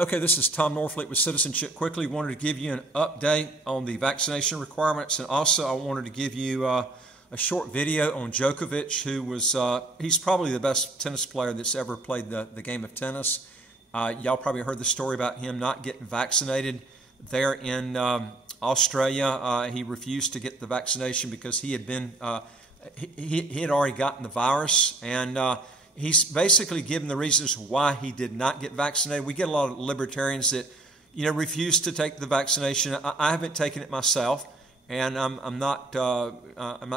Okay, this is Tom Norfleet with Citizenship Quickly. Wanted to give you an update on the vaccination requirements, and also I wanted to give you a short video on Djokovic, who was, he's probably the best tennis player that's ever played the game of tennis. Y'all probably heard the story about him not getting vaccinated there in Australia. He refused to get the vaccination because he had been, he had already gotten the virus, and he's basically given the reasons why he did not get vaccinated. We get a lot of libertarians that, refuse to take the vaccination. I haven't taken it myself, and I'm not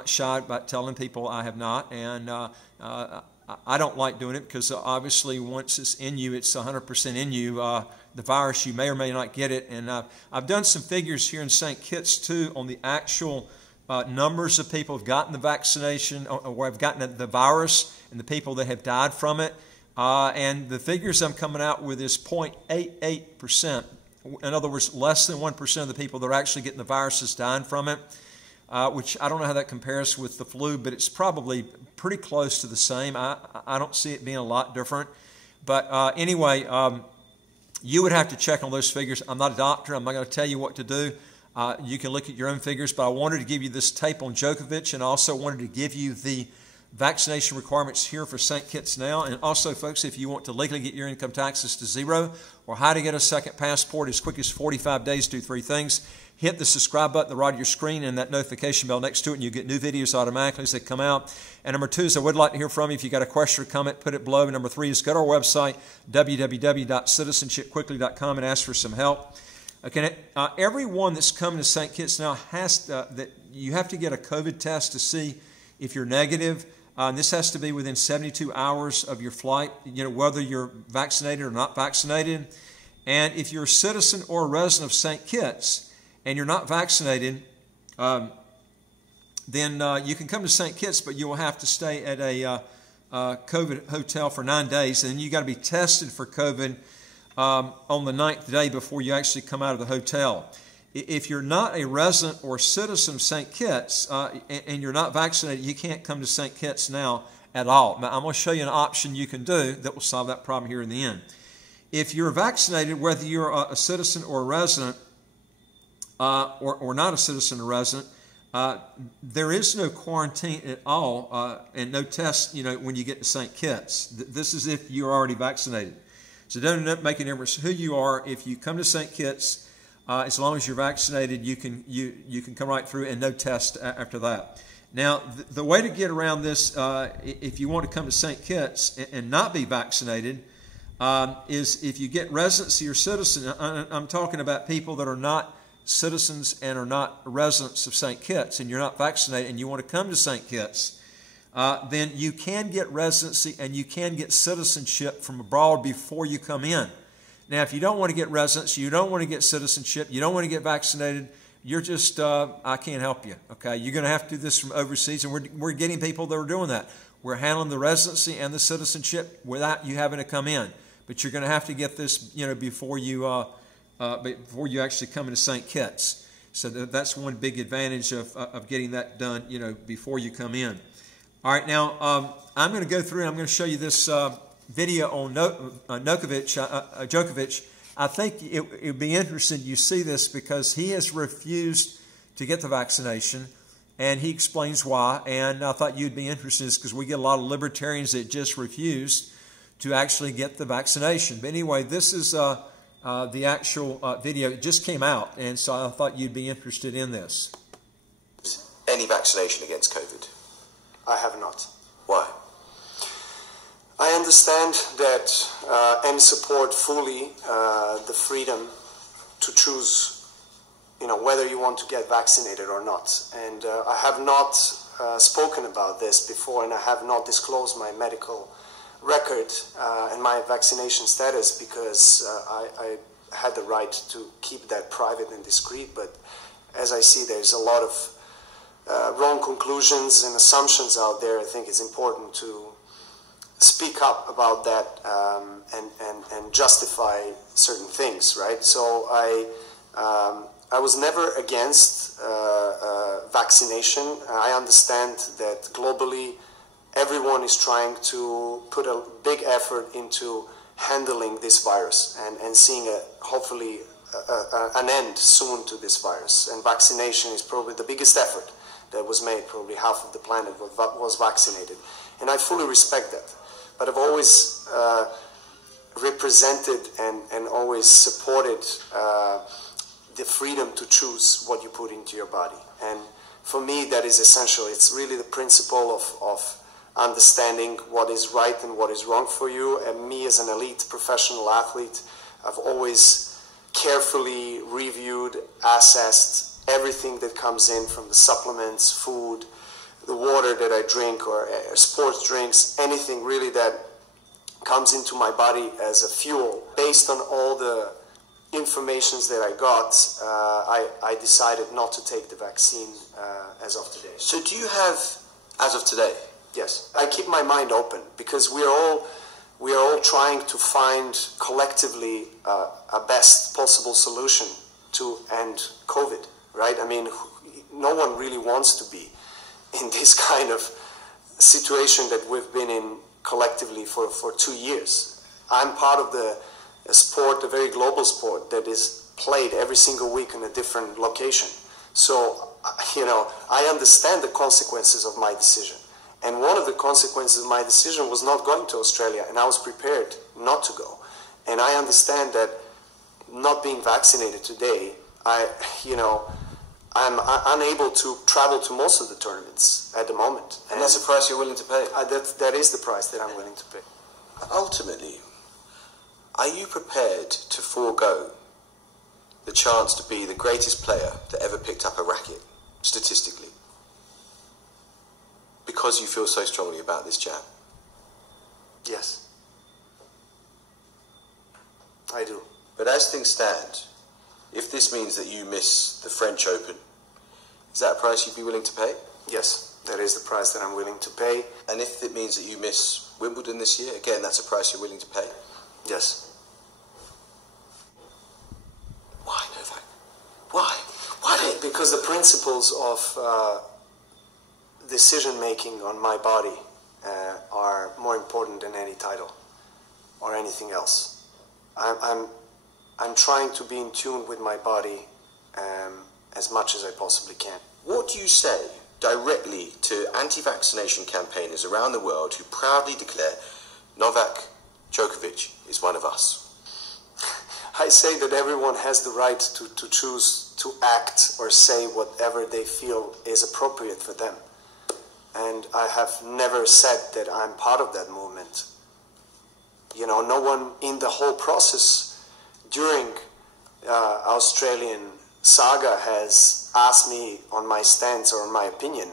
shy about telling people I have not. And I don't like doing it because obviously once it's in you, it's 100% in you. The virus, you may or may not get it. And I've done some figures here in St. Kitts too on the actual numbers of people who have gotten the vaccination or have gotten the virus and the people that have died from it. And the figures I'm coming out with is 0.88%. In other words, less than 1% of the people that are actually getting the virus is dying from it, which I don't know how that compares with the flu, but it's probably pretty close to the same. I don't see it being a lot different. But anyway, you would have to check on those figures. I'm not a doctor. I'm not going to tell you what to do. You can look at your own figures, but I wanted to give you this tape on Djokovic, and also wanted to give you the vaccination requirements here for St. Kitts now. And also, folks, if you want to legally get your income taxes to zero or how to get a second passport as quick as 45 days, do three things. Hit the subscribe button at the right of your screen and that notification bell next to it, and you get new videos automatically as they come out. And number two is I would like to hear from you. If you got a question or comment, put it below. And number three is go to our website, www.citizenshipquickly.com, and ask for some help. Okay, everyone that's coming to St. Kitts now has that you have to get a COVID test to see if you're negative. This has to be within 72 hours of your flight, whether you're vaccinated or not vaccinated. And if you're a citizen or a resident of St. Kitts and you're not vaccinated, then you can come to St. Kitts, but you will have to stay at a COVID hotel for 9 days. And then you got to be tested for COVID on the 9th day before you actually come out of the hotel. If you're not a resident or citizen of St. Kitts and you're not vaccinated, you can't come to St. Kitts now at all. Now, I'm going to show you an option you can do that will solve that problem here in the end. If you're vaccinated, whether you're a citizen or a resident or not a citizen or resident, there is no quarantine at all and no test when you get to St. Kitts. This is if you're already vaccinated. So it doesn't make any difference who you are. If you come to St. Kitts, as long as you're vaccinated, you can come right through and no test after that. Now, the way to get around this, if you want to come to St. Kitts and not be vaccinated, is if you get residency or citizen. I'm talking about people that are not citizens and are not residents of St. Kitts, and you're not vaccinated and you want to come to St. Kitts, then you can get residency and you can get citizenship from abroad before you come in. Now, if you don't want to get residency, you don't want to get citizenship, you don't want to get vaccinated, you're just, I can't help you, okay? You're going to have to do this from overseas, and we're getting people that are doing that. We're handling the residency and the citizenship without you having to come in. But you're going to have to get this, before you actually come into St. Kitts. So that's one big advantage of getting that done, before you come in. All right, now I'm going to go through and I'm going to show you this video on Djokovic. I think it would be interesting you see this because he has refused to get the vaccination, and he explains why. And I thought you'd be interested because we get a lot of libertarians that just refuse to actually get the vaccination. But anyway, this is the actual video. It just came out, and so I thought you'd be interested in this. Any vaccination against COVID? I have not. Why? I understand that and support fully the freedom to choose, whether you want to get vaccinated or not. And I have not spoken about this before, and I have not disclosed my medical record and my vaccination status because I had the right to keep that private and discreet. But as I see, there's a lot of wrong conclusions and assumptions out there. I think it's important to speak up about that and justify certain things, right? So I was never against vaccination. I understand that globally everyone is trying to put a big effort into handling this virus and seeing hopefully an end soon to this virus. And vaccination is probably the biggest effort that was made. Probably half of the planet was vaccinated. And I fully respect that. But I've always represented and always supported the freedom to choose what you put into your body. And for me, that is essential. It's really the principle of understanding what is right and what is wrong for you. And me as an elite professional athlete, I've always carefully reviewed, assessed everything that comes in from the supplements, food, the water that I drink, or sports drinks, anything really that comes into my body as a fuel. Based on all the informations that I got, I decided not to take the vaccine as of today. So do you have, as of today? Yes. I keep my mind open because we are all trying to find collectively a best possible solution to end COVID, right? I mean, no one really wants to be in this kind of situation that we've been in collectively for 2 years. I'm part of a sport, a very global sport that is played every single week in a different location. So, you know, I understand the consequences of my decision. And one of the consequences of my decision was not going to Australia, and I was prepared not to go. And I understand that not being vaccinated today, I'm unable to travel to most of the tournaments at the moment. And that's a price you're willing to pay? That is the price that I'm willing to pay. Ultimately, are you prepared to forego the chance to be the greatest player that ever picked up a racket, statistically, because you feel so strongly about this jab? Yes. I do. But as things stand, if this means that you miss the French Open, is that a price you'd be willing to pay? Yes, that is the price that I'm willing to pay. And if it means that you miss Wimbledon this year, again, that's a price you're willing to pay? Yes. Why, Novak? Why? Why? Because the principles of decision-making on my body are more important than any title or anything else. I'm trying to be in tune with my body as much as I possibly can. What do you say directly to anti-vaccination campaigners around the world who proudly declare Novak Djokovic is one of us? I say that everyone has the right to choose to act or say whatever they feel is appropriate for them. And I have never said that I'm part of that movement. You know, no one in the whole process during Australian saga has asked me on my stance or my opinion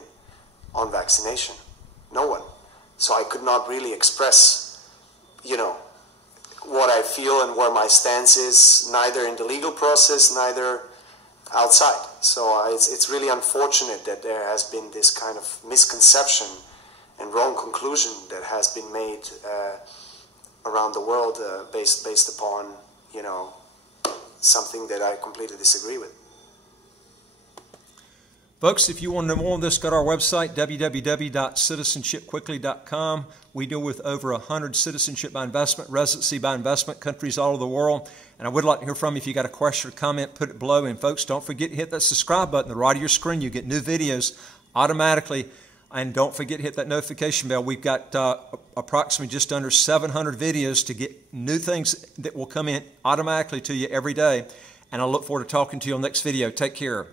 on vaccination. No one. So I could not really express, you know, what I feel and where my stance is, neither in the legal process, neither outside. So it's really unfortunate that there has been this kind of misconception and wrong conclusion that has been made around the world based upon, you know, something that I completely disagree with. Folks, if you want to know more on this, go to our website, www.citizenshipquickly.com. We deal with over 100 citizenship by investment, residency by investment countries all over the world. And I would like to hear from you. If you got a question or comment, put it below. And folks, don't forget to hit that subscribe button at the right of your screen. You get new videos automatically. And don't forget to hit that notification bell. We've got approximately just under 700 videos to get new things that will come in automatically to you every day. And I look forward to talking to you on the next video. Take care.